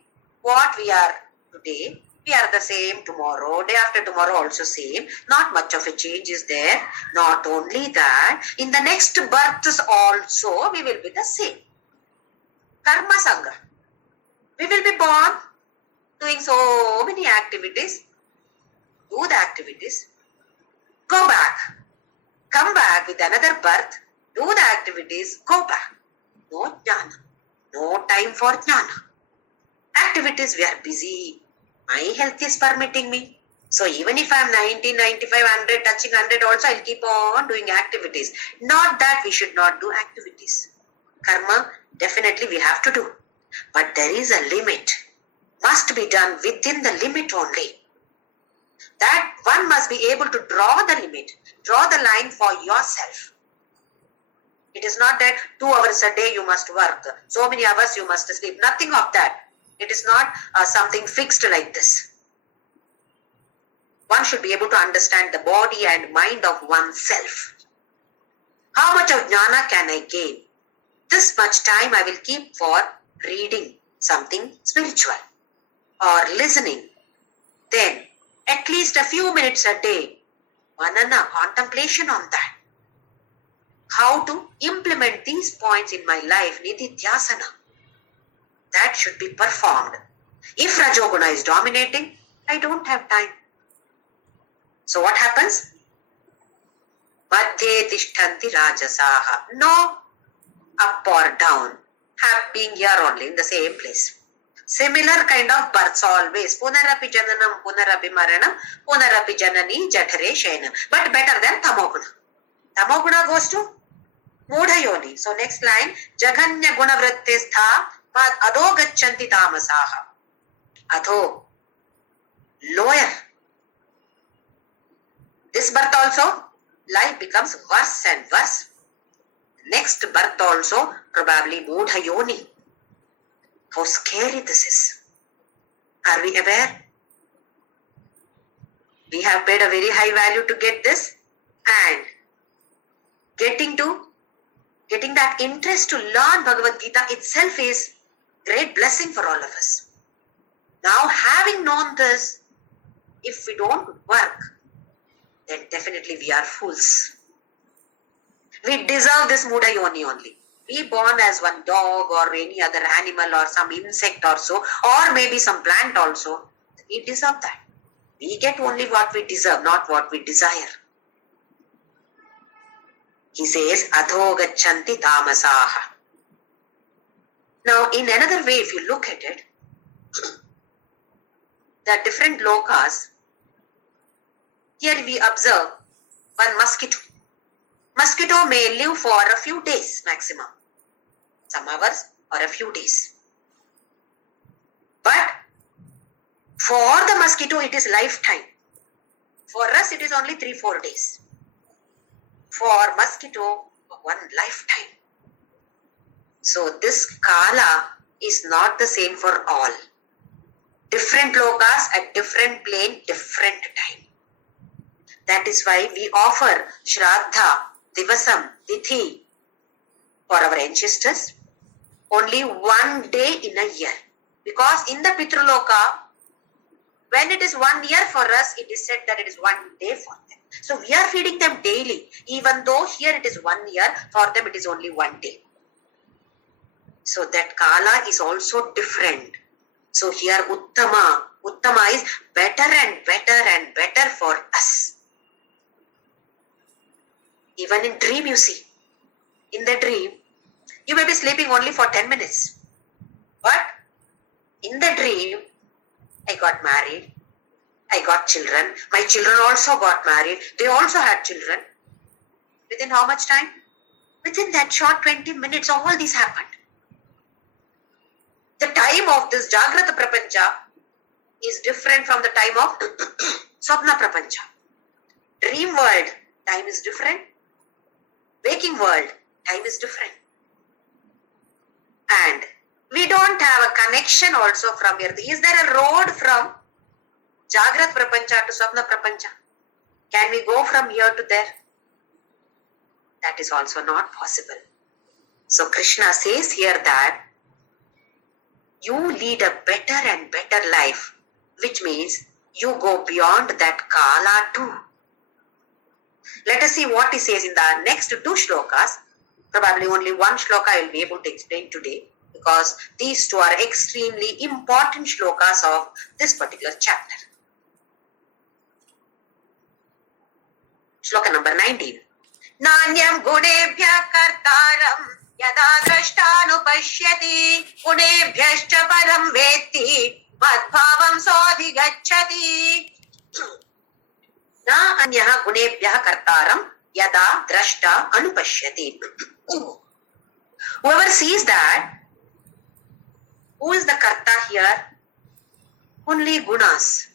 What we are today, we are the same tomorrow. Day after tomorrow also same. Not much of a change is there. Not only that, in the next births also we will be the same. Karma Sangha. We will be born doing so many activities. Do the activities. Go back. Come back with another birth. Do the activities. Go back. No jnana. No time for jnana. Activities, we are busy. My health is permitting me. So even if I am 90, 95, 100, touching 100 also, I will keep on doing activities. Not that we should not do activities. Karma, definitely we have to do. But there is a limit. Must be done within the limit only. That one must be able to draw the limit. Draw the line for yourself. It is not that 2 hours a day you must work. So many hours you must sleep. Nothing of that. It is not something fixed like this. One should be able to understand the body and mind of oneself. How much of jnana can I gain? This much time I will keep for reading something spiritual or listening. Then at least a few minutes a day, manana, contemplation on that. How to implement these points in my life, nididhyasana. That should be performed. If Rajoguna is dominating, I don't have time. So what happens? Madhye tishtanti rajasaha. No up or down. Have been here only in the same place. Similar kind of births always. Punarapi jananam, punarapi maranam, punarapi janani jathare shenam. But better than tamoguna. Tamoguna goes to Mudha Yoni. So next line, Jaganya Gunavritte stha mad adho gachanti tamasaha. Adho, lower. This birth also, life becomes worse and worse. Next birth also, probably Mudha Yoni. How scary this is. Are we aware? We have paid a very high value to get this, and getting that interest to learn Bhagavad-Gita itself is great blessing for all of us. Now having known this, if we don't work, then definitely we are fools. We deserve this Mudha Yoni only. be born as one dog or any other animal or some insect or so, or maybe some plant also. We deserve that. We get only what we deserve, not what we desire. He says, Adho gachanti tamasaha. Now, in another way, if you look at it, the different lokas, here we observe one mosquito. Mosquito may live for a few days maximum, some hours or a few days. But for the mosquito, it is lifetime. For us, it is only 3-4 days. For mosquito, one lifetime. So this kala is not the same for all. Different lokas at different plane, different time. That is why we offer Shraddha, Divasam, Tithi for our ancestors only one day in a year. Because in the Pitraloka, when it is 1 year for us, it is said that it is 1 day for them. So we are feeding them daily. Even though here it is 1 year, for them it is only 1 day. So that kala is also different. So here Uttama is better and better and better for us. Even in dream you see. In the dream, you may be sleeping only for 10 minutes. But in the dream, I got married. I got children. My children also got married. They also had children. Within how much time? Within that short 20 minutes, all this happened. The time of this Jagrata Prapancha is different from the time of Swapna Prapancha. Dream world, time is different. Waking world, time is different. And we don't have a connection also from here. Is there a road from Jagrat Prapancha to Swapna Prapancha? Can we go from here to there? That is also not possible. So Krishna says here that you lead a better and better life, which means you go beyond that kala too. Let us see what he says in the next 2 shlokas. Probably only 1 shloka I will be able to explain today, because these 2 are extremely important shlokas of this particular chapter. Shloka number 19. Nanyam gunebhya kartaram yada drashtanupashyati gunebhyascha param vetti madbhavam sodhigacchati. Na anyaha gunebhya kartaram yada drashta anupashyati. Whoever sees that, who is the karta here? Only gunas.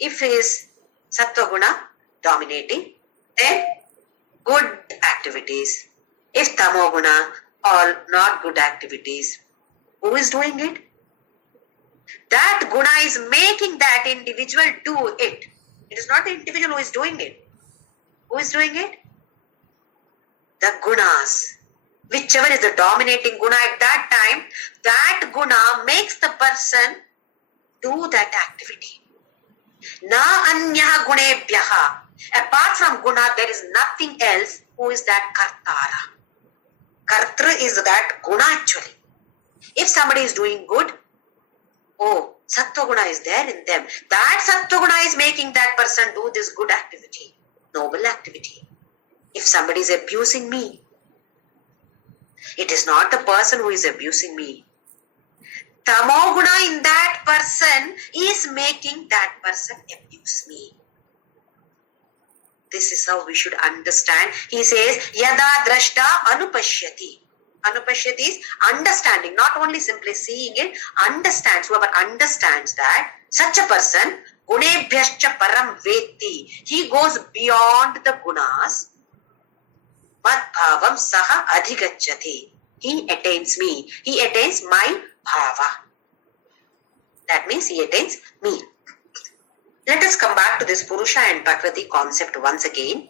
If his sattva guna dominating, then good activities. If tamo guna, all not good activities. Who is doing it? That guna is making that individual do it. It is not the individual who is doing it. Who is doing it? The gunas. Whichever is the dominating guna at that time, that guna makes the person do that activity. Na anyaha gunebhyaha. Apart from guna, there is nothing else. Who is that kartara? Kartra is that guna actually. If somebody is doing good, oh, sattva guna is there in them. That sattva guna is making that person do this good activity, noble activity. If somebody is abusing me, it is not the person who is abusing me. Tamo guna in that person is making that person abuse me. This is how we should understand. He says, yada drashta anupashyati. Anupashyati is understanding, not only simply seeing it, understands. Whoever understands that, such a person, gunebhyascha param vetti, he goes beyond the gunas. Madbhavam saha adhigacchati. He attains me. He attains my bhava. That means he attains me. Let us come back to this Purusha and Prakriti concept once again.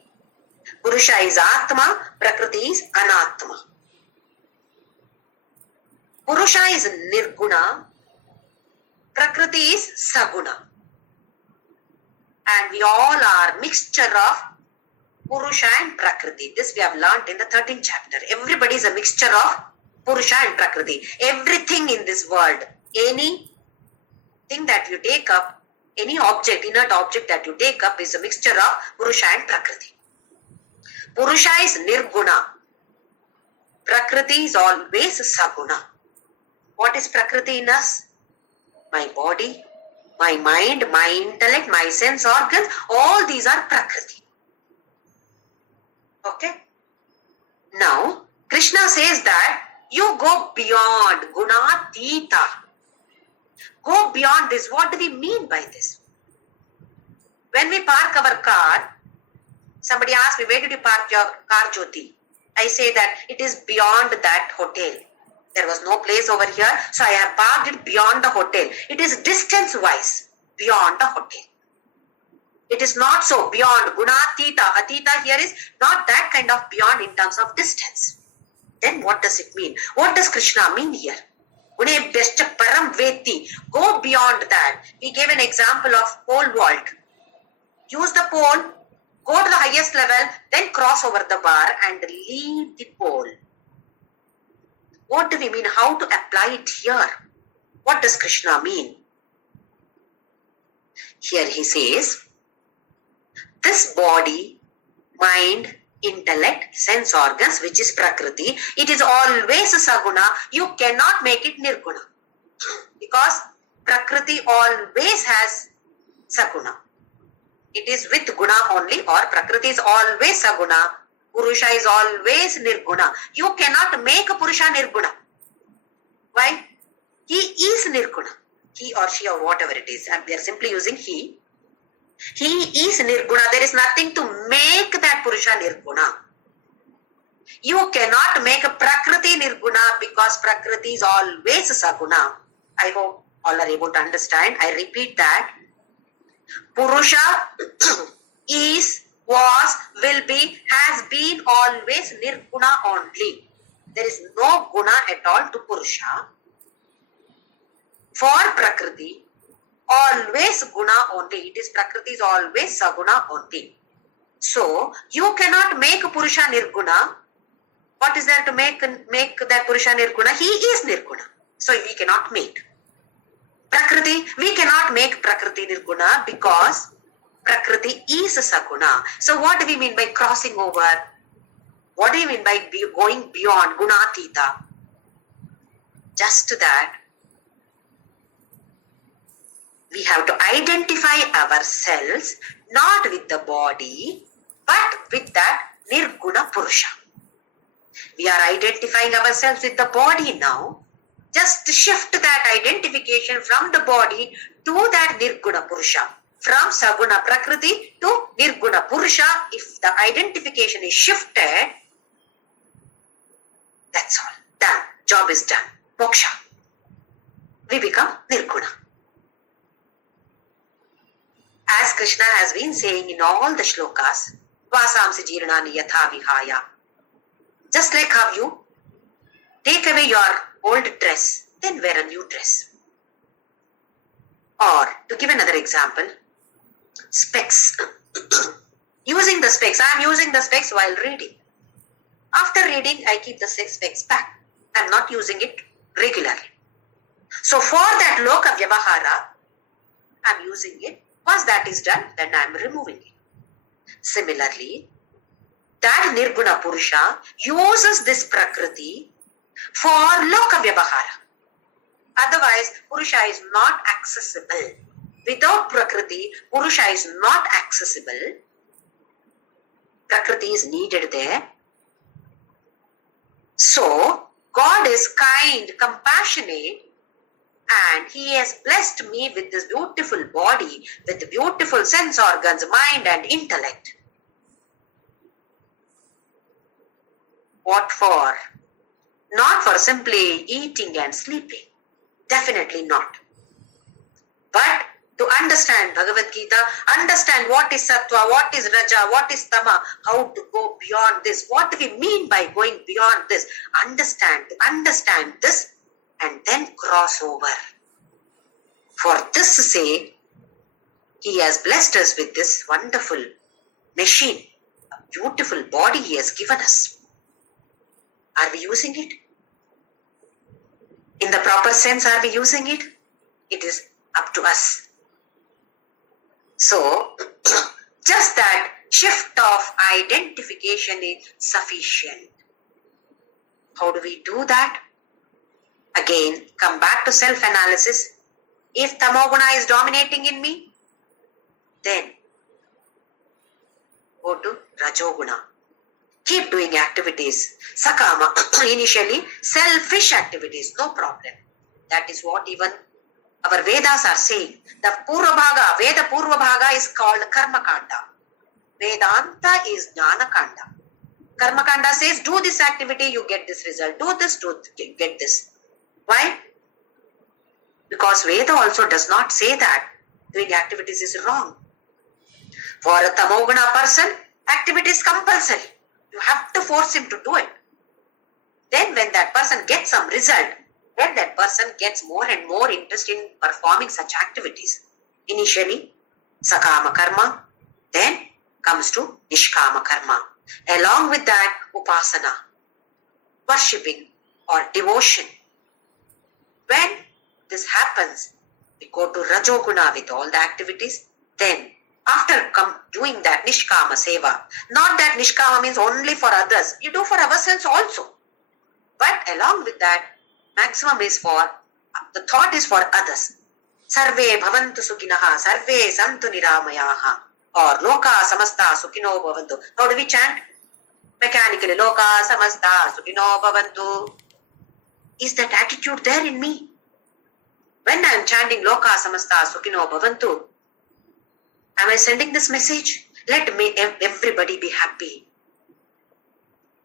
Purusha is Atma, Prakriti is Anatma. Purusha is Nirguna, Prakriti is Saguna. And we all are mixture of Purusha and Prakriti. This we have learnt in the 13th chapter. Everybody is a mixture of Purusha and Prakriti. Everything in this world, anything that you take up, any object, inert object that you take up is a mixture of Purusha and Prakriti. Purusha is Nirguna. Prakriti is always Saguna. What is Prakriti in us? My body, my mind, my intellect, my sense organs, all these are Prakriti. Okay? Now, Krishna says that you go beyond Gunatita. Go beyond this. What do we mean by this? When we park our car, somebody asks me, where did you park your car, JYOTHI? I say that it is beyond that hotel. There was no place over here, so I have parked it beyond the hotel. It is distance-wise beyond the hotel. It is not so beyond Gunatita. Atita here is not that kind of beyond in terms of distance. Then what does it mean? What does Krishna mean here? Unebhyascha param veti. Go beyond that. We gave an example of pole vault. Use the pole, go to the highest level, then cross over the bar and leave the pole. What do we mean? How to apply it here? What does Krishna mean? Here he says, this body, mind, intellect, sense organs, which is Prakriti, it is always Saguna. You cannot make it Nirguna. Because Prakriti always has Saguna. It is with Guna only, or Prakriti is always Saguna. Purusha is always Nirguna. You cannot make a Purusha Nirguna. Why? He is Nirguna. He or she or whatever it is. And we are simply using he. He is Nirguna. There is nothing to make that Purusha Nirguna. You cannot make a Prakriti Nirguna because Prakriti is always Saguna. I hope all are able to understand. I repeat that. Purusha is, was, will be, has been always Nirguna only. There is no Guna at all to Purusha. For Prakriti, always Guna only. It is Prakriti is always Saguna only. So, you cannot make Purusha Nirguna. What is there to make that Purusha Nirguna? He is Nirguna. So, we cannot make. Prakriti, we cannot make Prakriti Nirguna because Prakriti is Saguna. So, what do we mean by crossing over? What do you mean by going beyond Gunatita? Just that, we have to identify ourselves not with the body, but with that Nirguna Purusha. We are identifying ourselves with the body now. Just shift that identification from the body to that Nirguna Purusha. From Saguna Prakriti to Nirguna Purusha. If the identification is shifted, that's all. Done. Job is done. Moksha. We become Nirguna. As Krishna has been saying in all the shlokas, Vasamsi Jirnani Yatha Vihaya. Just like how you take away your old dress, then wear a new dress. Or, to give another example, specs. Using the specs. I am using the specs while reading. After reading, I keep the specs back. I am not using it regularly. So, for that Loka Vyavahara, I am using it. Once that is done, then I am removing it. Similarly, that Nirguna Purusha uses this Prakriti for Loka Vyavahara. Otherwise, Purusha is not accessible. Without Prakriti, Purusha is not accessible. Prakriti is needed there. So, God is kind, compassionate, and He has blessed me with this beautiful body, with beautiful sense organs, mind and intellect. What for? Not for simply eating and sleeping. Definitely not. But to understand Bhagavadgita, understand what is Sattva, what is Raja, what is Tama, how to go beyond this, what do we mean by going beyond this, understand this and then cross over. For this sake, He has blessed us with this wonderful machine, beautiful body He has given us. Are we using it? In the proper sense, are we using it? It is up to us. So, just that shift of identification is sufficient. How do we do that? Again, come back to self-analysis. If tamoguna is dominating in me, then go to rajoguna. Keep doing activities. Sakama, initially selfish activities, no problem. That is what even our Vedas are saying. The Purva Bhaga, Veda Purva Bhaga is called Karma Kanda. Vedanta is Jnana Kanda. Karma Kanda says, do this activity, you get this result. Do this, get this. Why? Because Veda also does not say that doing activities is wrong. For a tamoguna person, activity is compulsory. You have to force him to do it. Then when that person gets some result, then that person gets more and more interest in performing such activities. Initially, sakama karma, then comes to nishkama karma. Along with that, upasana, worshipping or devotion. When this happens, we go to rajoguna with all the activities. Then, after doing that nishkama seva, not that nishkama means only for others, you do for ourselves also. But along with that, maximum is for, the thought is for others. Sarve bhavantu sukhinaha, sarve santu niramayaha, or loka samasta sukhino bhavantu. How do we chant? Mechanically, loka samasta sukhino bhavantu. Is that attitude there in me? When I am chanting loka samasta sukhino bhavantu, am I sending this message? Let me everybody be happy.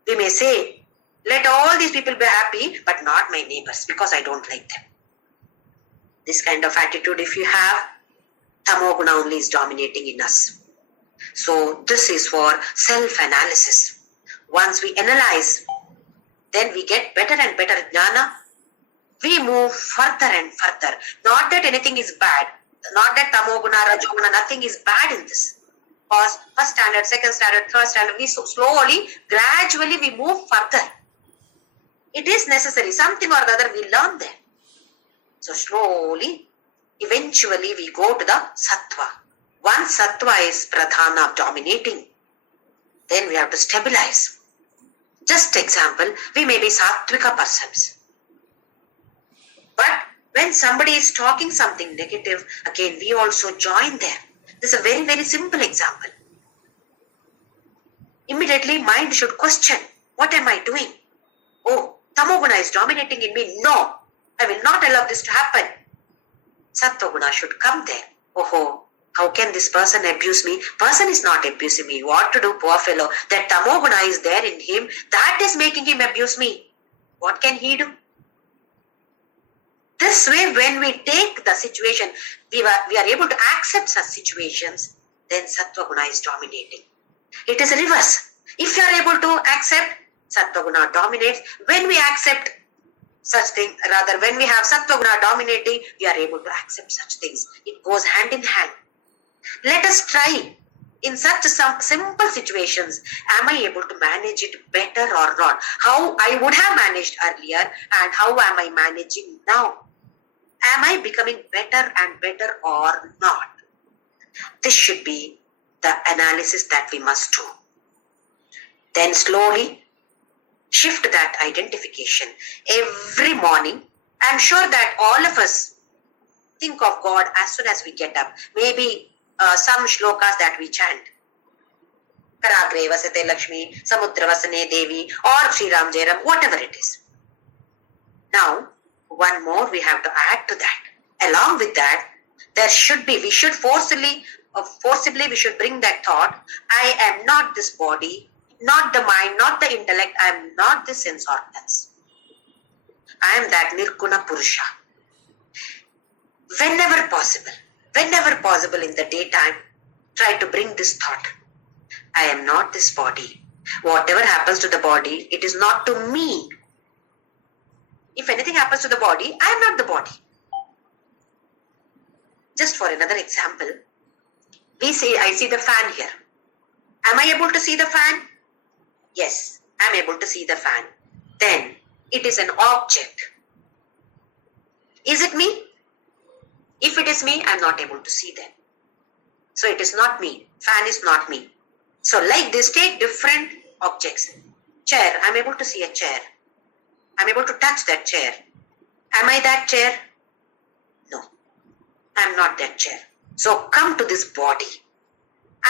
We may say, let all these people be happy, but not my neighbors, because I don't like them. This kind of attitude, if you have, tamoguna only is dominating in us. So this is for self-analysis. Once we analyze, then we get better and better jnana. We move further and further. Not that anything is bad. Not that tamoguna, rajoguna, nothing is bad in this. Because first standard, second standard, third standard, we so slowly, gradually we move further. It is necessary. Something or the other we learn there. So slowly, eventually we go to the sattva. Once sattva is pradhana, dominating, then we have to stabilize. Just example, we may be sattvika persons. But when somebody is talking something negative, again we also join there. This is a very, very simple example. Immediately mind should question, what am I doing? Oh, tamoguna is dominating in me. No, I will not allow this to happen. Sattva-guna should come there. Oh, how can this person abuse me? Person is not abusing me. What to do, poor fellow? That tamoguna is there in him. That is making him abuse me. What can he do? This way, when we take the situation, we are able to accept such situations, then Sattva-guna is dominating. It is reverse. If you are able to accept, Sattva-guna dominates. When we accept such things, rather when we have Sattva-guna dominating, we are able to accept such things. It goes hand in hand. Let us try. In such some simple situations, am I able to manage it better or not? How I would have managed earlier and how am I managing now? Am I becoming better and better or not? This should be the analysis that we must do. Then slowly shift that identification. Every morning, I'm sure that all of us think of God as soon as we get up. Maybe some shlokas that we chant. Karagre vasate Lakshmi, Samudra vasane Devi, or Sri Ram Jairam, whatever it is. Now, one more we have to add to that. Along with that, there should be, we should forcibly we should bring that thought, I am not this body, not the mind, not the intellect, I am not the sense organs. I am that Nirguna Purusha. Whenever possible in the daytime, try to bring this thought. I am not this body. Whatever happens to the body, it is not to me. If anything happens to the body, I am not the body. Just for another example, I see the fan here. Am I able to see the fan? Yes, I am able to see the fan. Then it is an object. Is it me? If it is me, I am not able to see them. So it is not me. Fan is not me. So like this, take different objects. Chair, I am able to see a chair. I am able to touch that chair. Am I that chair? No, I am not that chair. So come to this body.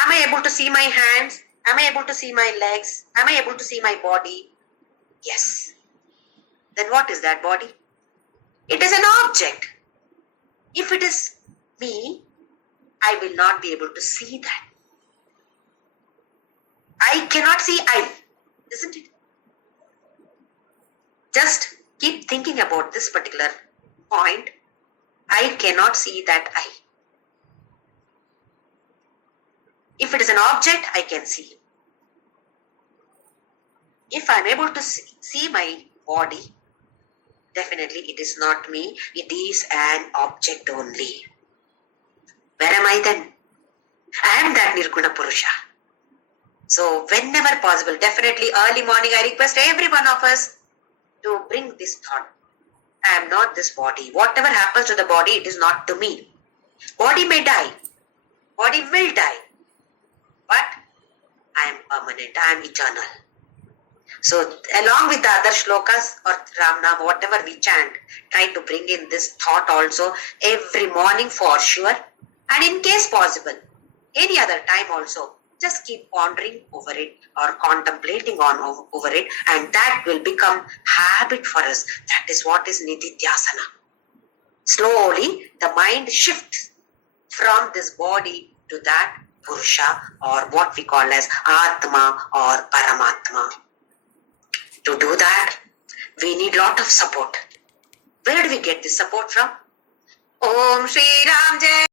Am I able to see my hands? Am I able to see my legs? Am I able to see my body? Yes. Then what is that body? It is an object. If it is me, I will not be able to see that. I cannot see I, isn't it? Just keep thinking about this particular point. I cannot see that I. If it is an object, I can see. If I am able to see my body, definitely it is not me. It is an object only. Where am I then? I am that Nirguna Purusha. So whenever possible, definitely early morning, I request every one of us to bring this thought. I am not this body. Whatever happens to the body, it is not to me. Body may die. Body will die. But I am permanent. I am eternal. So along with the other shlokas or Ramnam, whatever we chant, try to bring in this thought also every morning for sure. And in case possible, any other time also, just keep pondering over it or contemplating on over it, and that will become habit for us. That is what is Nididhyasana. Slowly the mind shifts from this body to that Purusha, or what we call as Atma or Paramatma. To do that, we need lot of support. Where do we get this support from? Om Shri Ram Jai.